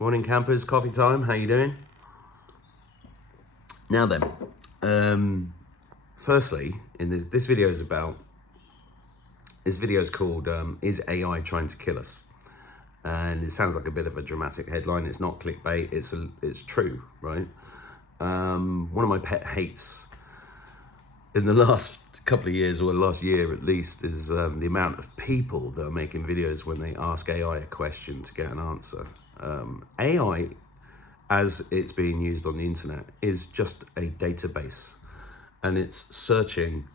Morning campers, coffee time, how you doing? Now then, firstly, in this video is called Is AI Trying to Kill Us? And it sounds like a bit of a dramatic headline. It's not clickbait, it's true, right? One of my pet hates in the last couple of years, or the last year at least, is the amount of people that are making videos when they ask AI a question to get an answer. AI, as it's being used on the internet, is just a database, and it's searching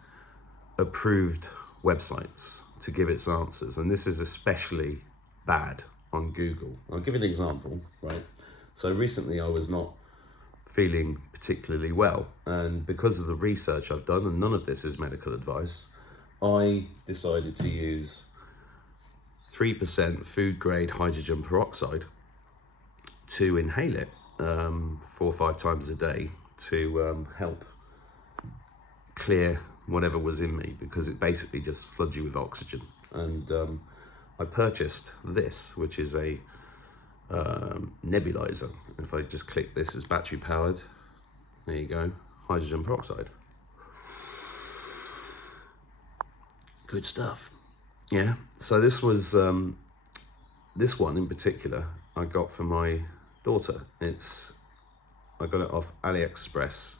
approved websites to give its answers. And this is especially bad on Google. I'll give you an example, right? So recently I was not feeling particularly well, and because of the research I've done, and none of this is medical advice, I decided to use 3% food grade hydrogen peroxide to inhale it 4 or 5 times a day to help clear whatever was in me, because it basically just floods you with oxygen. And I purchased this, which is a nebulizer. If I just click this, it's battery powered. There you go, hydrogen peroxide. Good stuff. Yeah, so this was this one in particular I got for my daughter. I got it off AliExpress.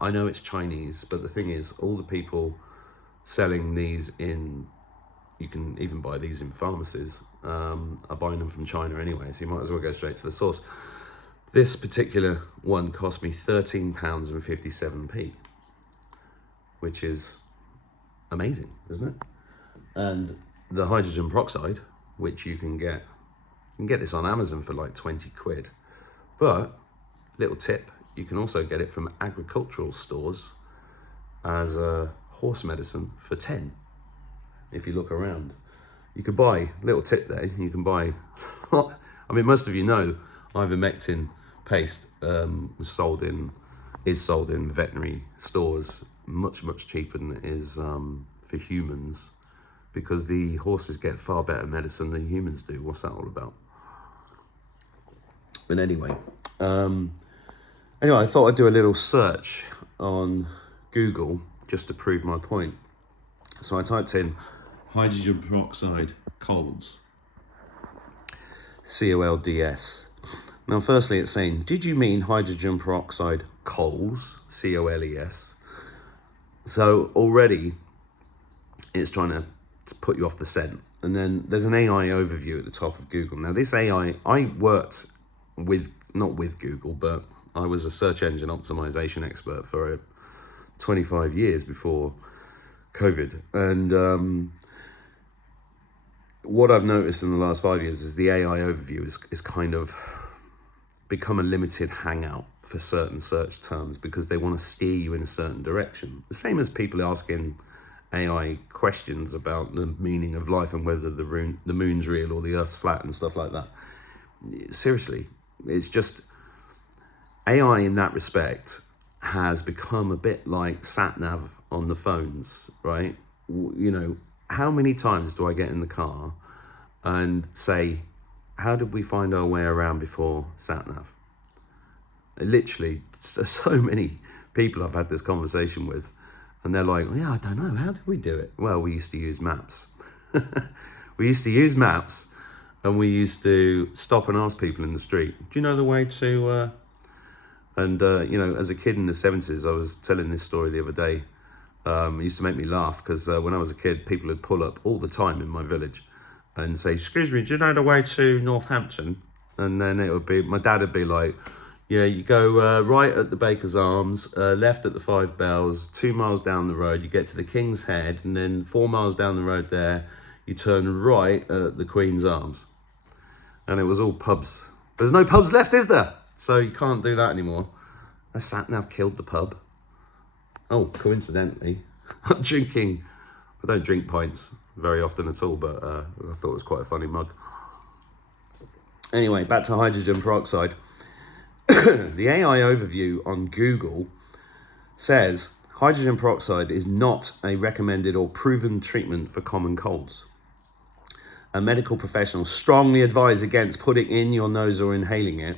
I know it's Chinese, but the thing is, all the people selling these you can even buy these in pharmacies, are buying them from China anyway, so you might as well go straight to the source. This particular one cost me £13.57, which is amazing, isn't it? And the hydrogen peroxide, which you can get this on Amazon for like 20 quid. But, little tip, you can also get it from agricultural stores as a horse medicine for 10. If you look around, you could buy, little tip there, you can buy, I mean, most of you know ivermectin paste is sold in veterinary stores much cheaper than it is for humans, because the horses get far better medicine than humans do. What's that all about? But anyway, I thought I'd do a little search on Google just to prove my point. So I typed in hydrogen peroxide colds, COLDS. Now, firstly, it's saying, did you mean hydrogen peroxide coals, COLES? So already it's trying to put you off the scent. And then there's an AI overview at the top of Google. Now, this AI, I worked not with Google, but I was a search engine optimization expert for 25 years before COVID. And what I've noticed in the last 5 years is the AI overview is kind of become a limited hangout for certain search terms, because they want to steer you in a certain direction. The same as people asking AI questions about the meaning of life and whether the moon's real or the earth's flat and stuff like that. Seriously, it's just, AI in that respect has become a bit like sat-nav on the phones, right? You know, how many times do I get in the car and say, how did we find our way around before sat-nav? Literally, so many people I've had this conversation with, and they're like, yeah, I don't know, how did we do it? Well, we used to use maps. We used to use maps, and we used to stop and ask people in the street, do you know the way to... as a kid in the 70s, I was telling this story the other day. It used to make me laugh, because when I was a kid, people would pull up all the time in my village and say, excuse me, do you know the way to Northampton? And then it would be, my dad would be like, yeah, you go right at the Baker's Arms, left at the 5 Bells, 2 miles down the road, you get to the King's Head, and then 4 miles down the road there, you turn right at the Queen's Arms. And it was all pubs. There's no pubs left, is there? So you can't do that anymore. A sat-nav killed the pub. Oh, coincidentally, I'm drinking, I don't drink pints very often at all, but I thought it was quite a funny mug. Anyway, back to hydrogen peroxide. The AI overview on Google says hydrogen peroxide is not a recommended or proven treatment for common colds. A medical professional strongly advise against putting in your nose or inhaling it.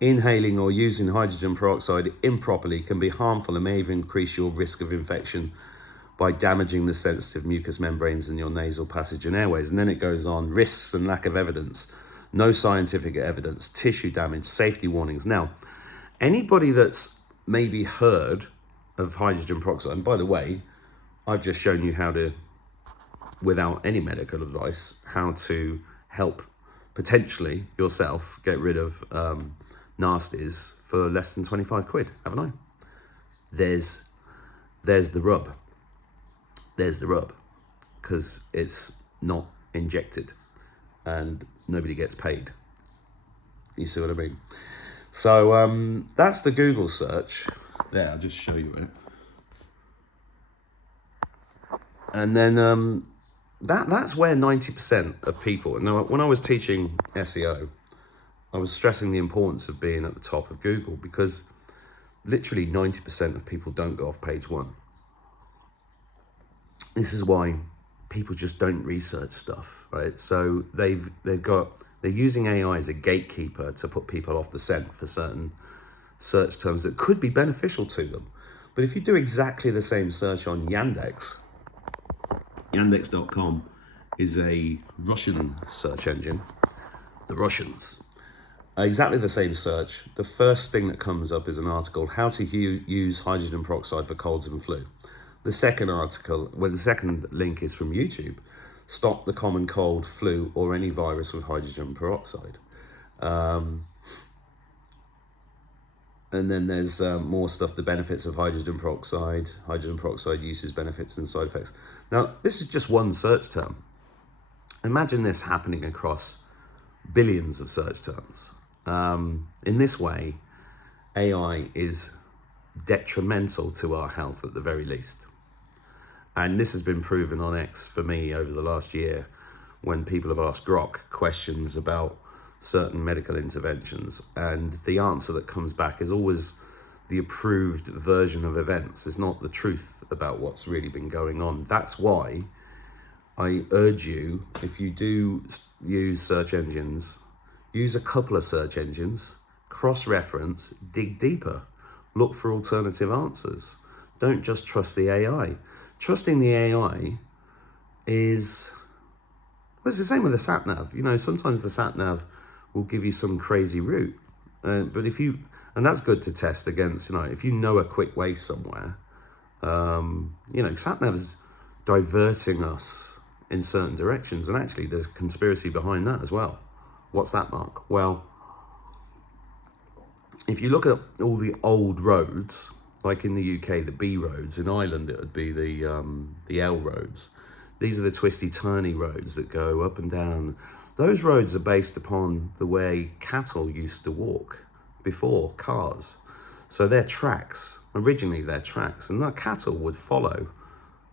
Inhaling or using hydrogen peroxide improperly can be harmful and may even increase your risk of infection by damaging the sensitive mucous membranes in your nasal passage and airways. And then it goes on, risks and lack of evidence, no scientific evidence, tissue damage, safety warnings. Now, anybody that's maybe heard of hydrogen peroxide, and by the way, I've just shown you how to, without any medical advice, how to help potentially yourself get rid of nasties for less than 25 quid, haven't I? There's the rub. There's the rub, because it's not injected and nobody gets paid. You see what I mean? So that's the Google search. There, I'll just show you it. And then that's where 90% of people, now when I was teaching SEO, I was stressing the importance of being at the top of Google, because literally 90% of people don't go off page one. This is why people just don't research stuff, right? So they're using AI as a gatekeeper to put people off the scent for certain search terms that could be beneficial to them. But if you do exactly the same search on Yandex, Yandex.com is a Russian search engine, the Russians. Exactly the same search. The first thing that comes up is an article, how to use hydrogen peroxide for colds and flu. The second article, well, the second link is from YouTube, stop the common cold, flu, or any virus with hydrogen peroxide. And then there's more stuff, the benefits of hydrogen peroxide uses, benefits and side effects. Now, this is just one search term. Imagine this happening across billions of search terms. In this way, AI is detrimental to our health at the very least. And this has been proven on X for me over the last year, when people have asked Grok questions about certain medical interventions, and the answer that comes back is always the approved version of events. It's not the truth about what's really been going on. That's why I urge you, if you do use search engines, use a couple of search engines, cross-reference, dig deeper, look for alternative answers. Don't just trust the AI. Trusting the AI is, well, it's the same with the sat nav. You know, sometimes the sat nav will give you some crazy route, but if you, and that's good to test against, you know, if you know a quick way somewhere, you know, sat nav is diverting us in certain directions, and actually there's a conspiracy behind that as well. What's that, Mark? Well, if you look at all the old roads, like in the UK, the B roads, in Ireland it would be the L roads. These are the twisty, turny roads that go up and down. Those roads are based upon the way cattle used to walk before cars. So they're tracks, originally they're tracks, and that cattle would follow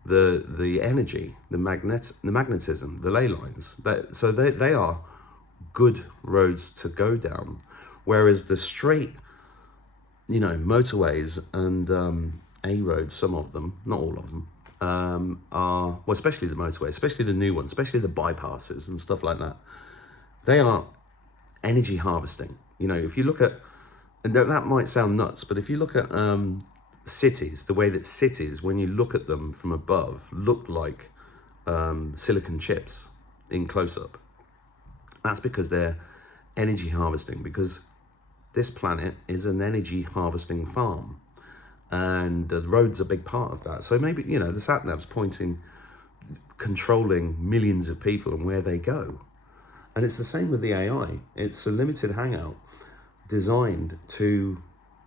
the energy, the magnetism, the ley lines. So they are good roads to go down. Whereas the straight, you know, motorways and A roads, some of them, not all of them, are, well, especially the motorways, especially the new ones, especially the bypasses and stuff like that, they are energy harvesting. You know, if you look at, and that might sound nuts, but if you look at cities, the way that cities, when you look at them from above, look like silicon chips in close-up, that's because they're energy harvesting, because this planet is an energy harvesting farm, and the road's a big part of that. So maybe, you know, the sat nav's pointing, controlling millions of people and where they go. And it's the same with the AI. It's a limited hangout designed to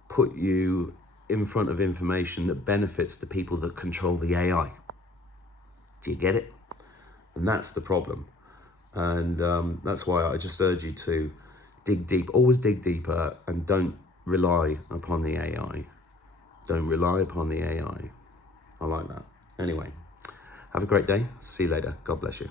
put you in front of information that benefits the people that control the AI. Do you get it? And that's the problem. And that's why I just urge you to dig deep, always dig deeper, and don't rely upon the AI. Don't rely upon the AI. I like that. Anyway, have a great day. See you later. God bless you.